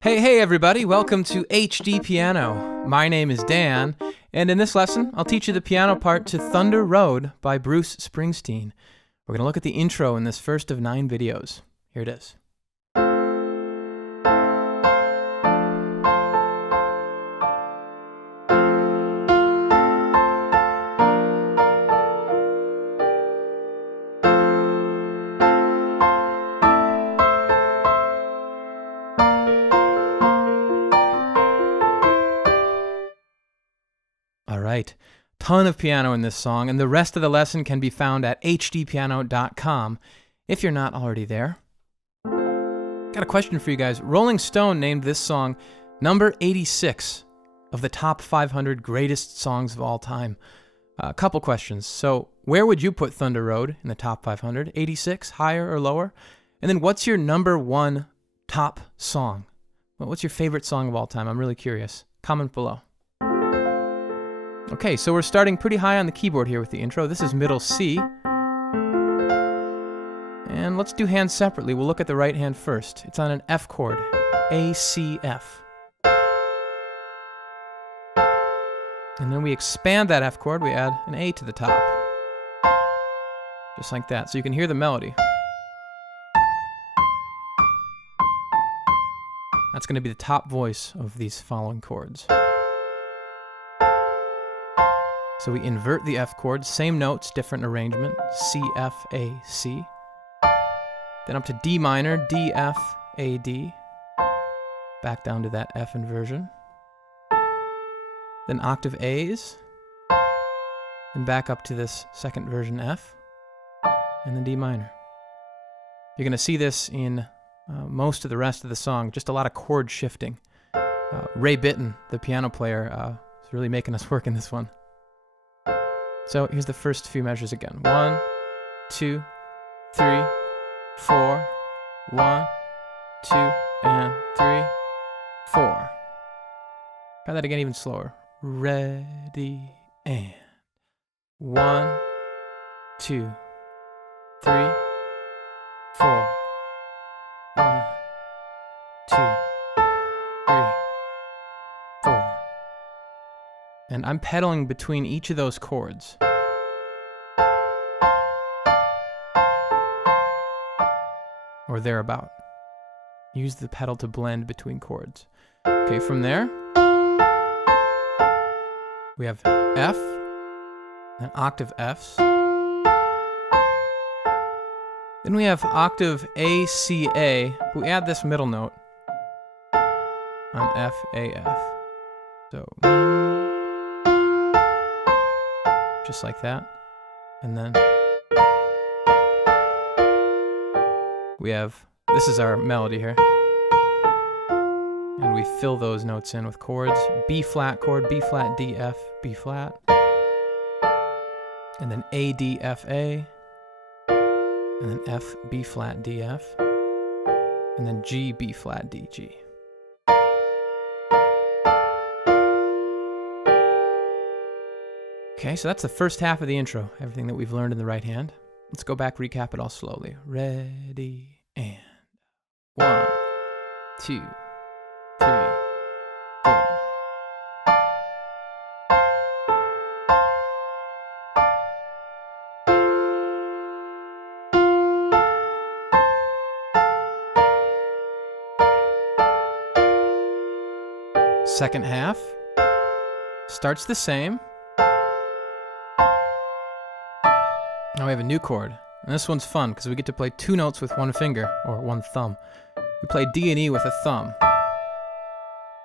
Hey everybody, welcome to HDpiano. My name is Dan, and in this lesson, I'll teach you the piano part to Thunder Road by Bruce Springsteen. We're going to look at the intro in this first of 9 videos. Here it is. Alright, ton of piano in this song, and the rest of the lesson can be found at HDpiano.com if you're not already there. Got a question for you guys. Rolling Stone named this song number 86 of the top 500 greatest songs of all time. A couple questions. So, where would you put Thunder Road in the top 500? 86, higher or lower? And then what's your number 1 top song? Well, what's your favorite song of all time? I'm really curious. Comment below. Okay, so we're starting pretty high on the keyboard here with the intro. This is middle C. And let's do hands separately. We'll look at the right hand first. It's on an F chord, A, C, F. And then we expand that F chord, we add an A to the top. Just like that, so you can hear the melody. That's going to be the top voice of these following chords. So we invert the F chord, same notes, different arrangement, C, F, A, C. Then up to D minor, D, F, A, D. Back down to that F inversion. Then octave A's. Then back up to this second version F. And then D minor. You're going to see this in most of the rest of the song, just a lot of chord shifting. Ray Bitton, the piano player, is really making us work in this one. So here's the first few measures again. 1, 2, 3, 4. 1, 2, and 3, 4. Try that again even slower. Ready, and 1, 2, 3, 4. 1, 2, 3, 4. And I'm pedaling between each of those chords. Or thereabout. Use the pedal to blend between chords. Okay, from there, we have F, then octave Fs. Then we have octave A, C, A, but we add this middle note on F, A, F. So, just like that. And then we have, this is our melody here. And we fill those notes in with chords. B flat chord, B flat, D, F, B flat. And then A, D, F, A. And then F, B flat, D, F. And then G, B flat, D, G. Okay, so that's the first half of the intro, everything that we've learned in the right hand. Let's go back, recap it all slowly. Ready, and 1, 2, 3, 4. Second half starts the same. Now we have a new chord, and this one's fun because we get to play 2 notes with 1 finger, or 1 thumb. We play D and E with a thumb.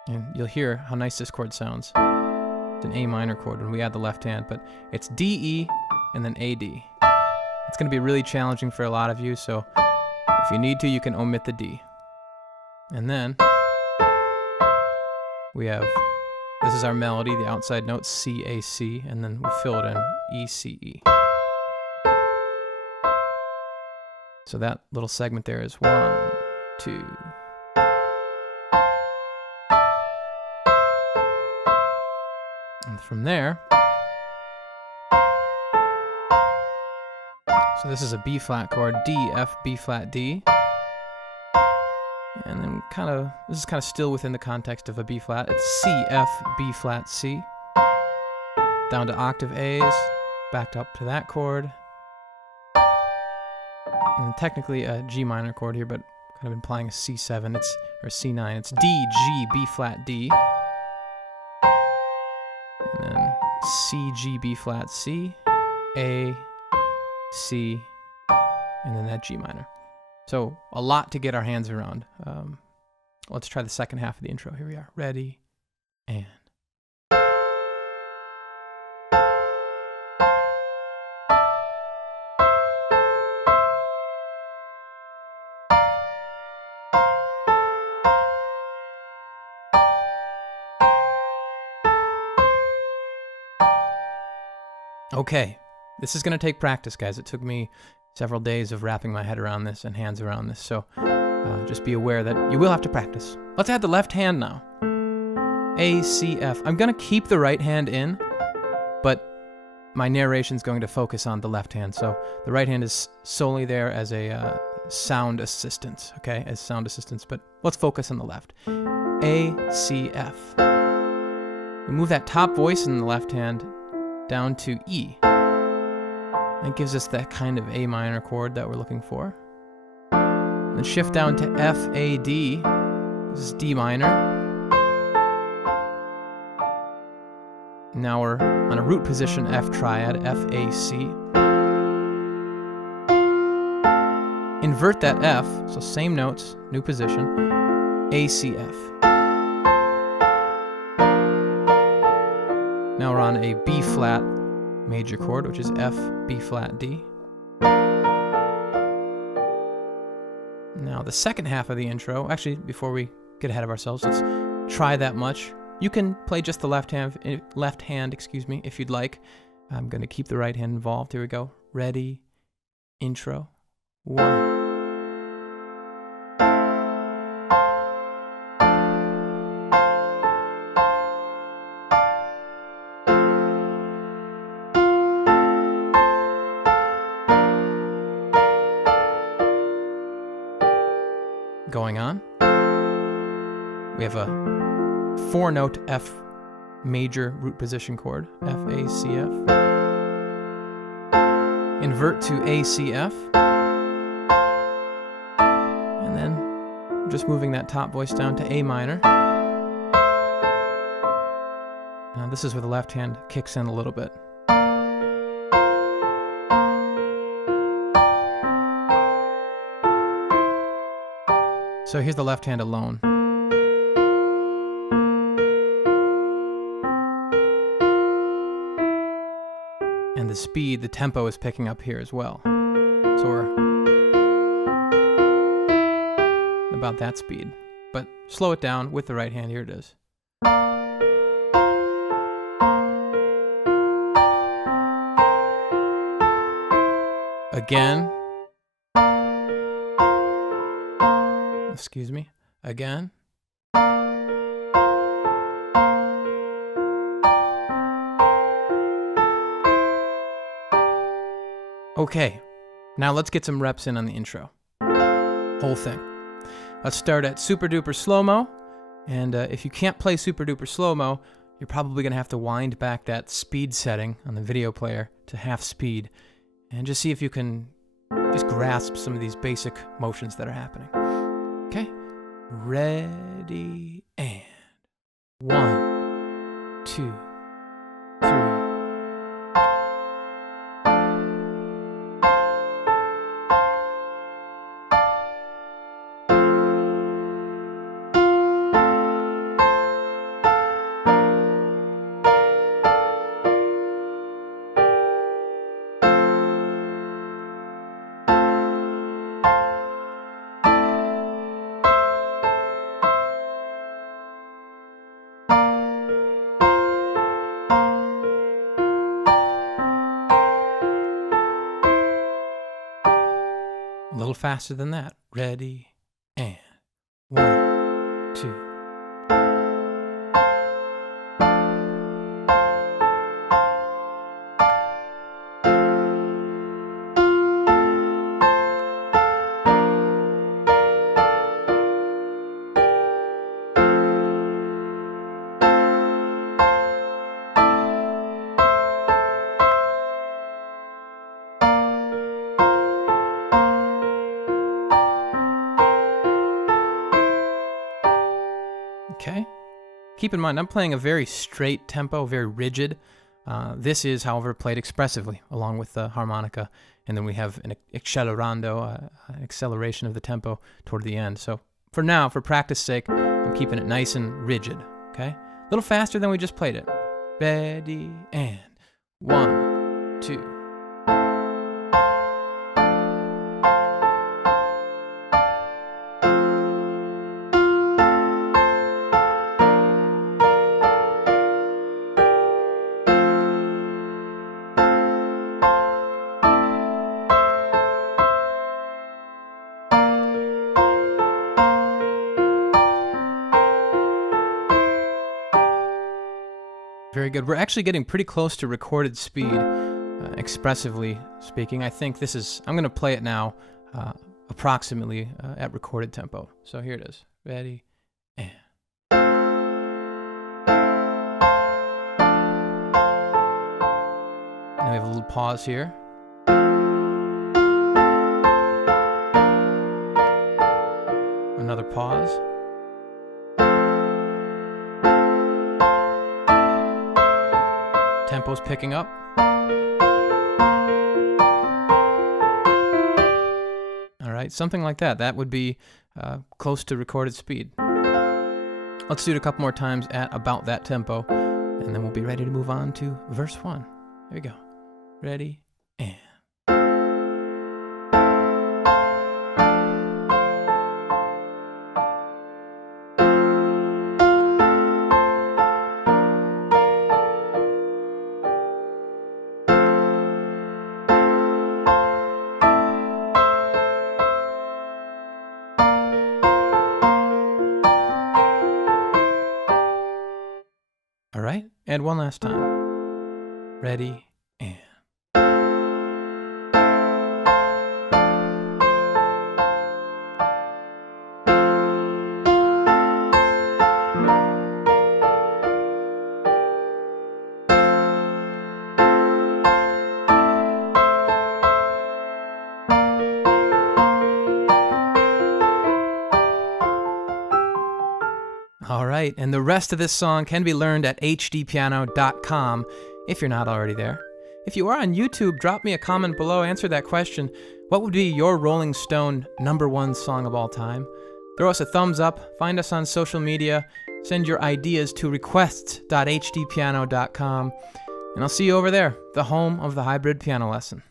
And you'll hear how nice this chord sounds. It's an A minor chord when we add the left hand, but it's D, E, and then A, D. It's going to be really challenging for a lot of you, so if you need to, you can omit the D. And then we have, this is our melody, the outside note, C, A, C, and then we fill it in E, C, E. So that little segment there is 1, 2. And from there, so this is a B flat chord, D, F, B flat, D. And then this is kind of still within the context of a B flat. It's C, F, B flat, C. Down to octave A's, backed up to that chord. And technically a G minor chord here, but kind of implying a C7, or C9. It's D, G, B flat, D. And then C, G, B flat, C, A, C, and then that G minor. So a lot to get our hands around. Let's try the second half of the intro. Here we are. Ready, and. Okay, this is going to take practice, guys. It took me several days of wrapping my head around this and hands around this, so just be aware that you will have to practice. Let's add the left hand now. A, C, F. I'm going to keep the right hand in, but my narration is going to focus on the left hand, so the right hand is solely there as a sound assistance, okay, as sound assistance, but let's focus on the left. A, C, F. We move that top voice in the left hand down to E. That gives us that kind of A minor chord that we're looking for. Then shift down to F, A, D. This is D minor. Now we're on a root position F triad, F, A, C. Invert that F, so same notes, new position, A, C, F. Now we're on a B flat major chord, which is F, B flat, D. Now the second half of the intro, actually before we get ahead of ourselves, let's try that much. You can play just the left hand, if you'd like. I'm going to keep the right hand involved. Here we go. Ready, intro, 1. Going on. We have a 4-note F major root position chord, F, A, C, F. Invert to A, C, F. And then just moving that top voice down to A minor. Now this is where the left hand kicks in a little bit. So here's the left hand alone. And the speed, the tempo is picking up here as well. So we're about that speed. But slow it down with the right hand. Here it is. Again. Excuse me. Again. Okay, now let's get some reps in on the intro. Whole thing. Let's start at super duper slow-mo, and if you can't play super duper slow-mo, you're probably going to have to wind back that speed setting on the video player to half speed, and just see if you can just grasp some of these basic motions that are happening. Okay, ready, and 1, 2, 3. A little faster than that. Ready, and 1, 2. Okay. Keep in mind, I'm playing a very straight tempo, very rigid. This is, however, played expressively along with the harmonica, and then we have an accelerando, an acceleration of the tempo toward the end. So for now, for practice sake, I'm keeping it nice and rigid, okay? A little faster than we just played it. Ready, and 1, 2. Very good. We're actually getting pretty close to recorded speed, expressively speaking. I think this is, I'm going to play it now approximately at recorded tempo. So here it is. Ready, and. Now we have a little pause here. Another pause. Tempo's picking up. All right, something like that. That would be close to recorded speed. Let's do it a couple more times at about that tempo, and then we'll be ready to move on to verse 1. Here we go. Ready, and. All right, and one last time. Ready, and. All right, and the rest of this song can be learned at HDpiano.com if you're not already there. If you are on YouTube, drop me a comment below, answer that question. What would be your Rolling Stone #1 song of all time? Throw us a thumbs up, find us on social media, send your ideas to requests.hdpiano.com, and I'll see you over there, the home of the hybrid piano lesson.